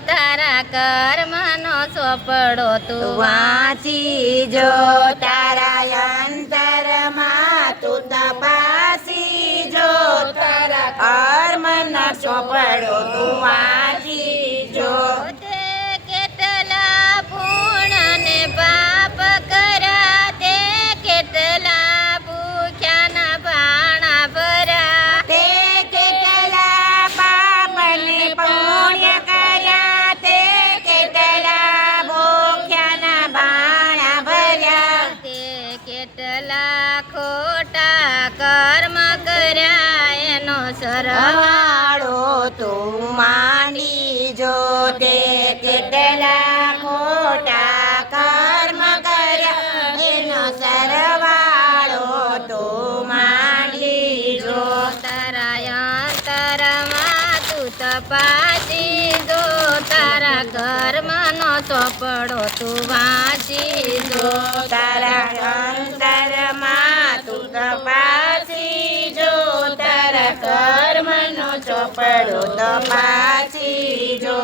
તારા કર્મનો સોપડો તું વાંચી જો તારા અંતરમાં તું તપાસી જો તારા કર્મના સોપડો તું વાંચી કેટલા ખોટા કર્મ કર્યા એનો સરવાળો તું માંડી જો તે કેટલા ખોટા કર્મ કર્યા એનો સરવાળો તું માંડી જો. તારા અંતરમાં તું તપાસી દો તારા કર્મનો ચોપડો તું વાંચી જો. કર્મનો તો પાછી જો.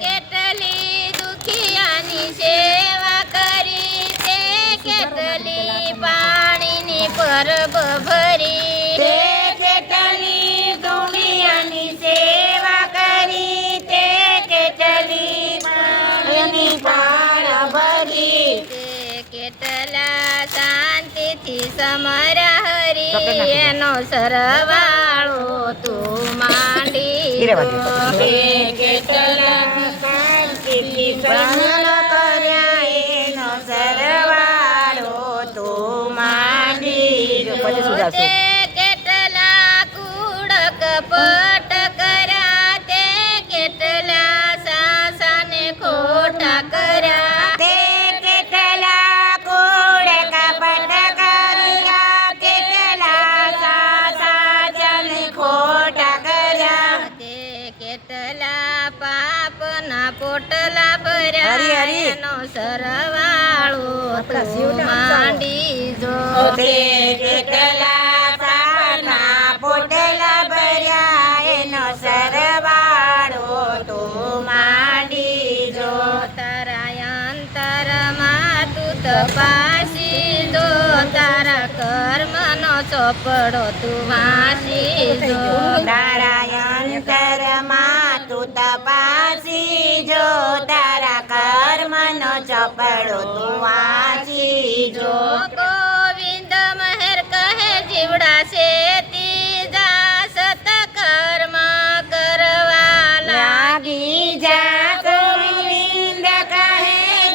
કેટલી દુખિયાની સેવા કરી તે કેટલી પાણીની પરબ ભરી તે કેટલી દુનિયાની સેવા કરી તે કેટલી પાણીની પાણ ભરી તે કેટલા શાંતિથી સમર હરી એનો સરવાળો તું શાંતિથી કર્યા સરવાળો તું માંડી કેટલા કૂડ કપટ કર્યા તે કેટલા સાસાને ખોટા કર્યા એનો સરવાળો તું માંડી જો. તે કેટલા સાના પોટલા ભર્યા એનો સરવાળો તું માંડી જો. તારા અંતરમાં તું તપાસી દો તારા કર્મનો ચોપડો તું વાંચી જો. તારા અંતરમાં તું તપાસી ચોપડો તું વાંચી જો ગોવિંદ મહેર કહે જીવડા છે તીજા સત કરવા લાગી લાગી જા. ગોવિંદ કહે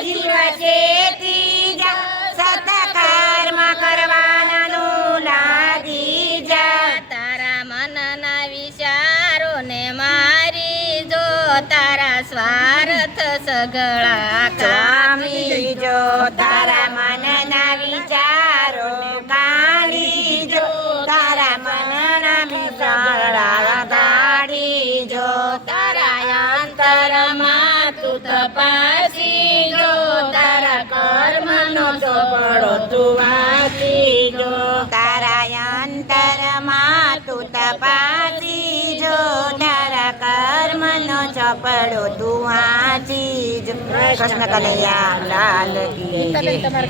જીવ છે ત્રીજા સતકર્મ કરવાનાનું લાગી જા. તારા મનના વિચારોને મારી જો તારા સ્વાર્થ સગળા કામી કામી જો તારા મનના વિચારો કાઢી જો, તારા મનના વિચારા કાઢી જો, તારા અંતરમાં તું તપાસી જો, તારા કર્મનો ચોપડો તું વાંચી જો, તારા અંતરમાં તું તપાસી જો, તારા કર્મનો ચોપડો તું કૃષ્ણ કનૈયા લાલ કી જય.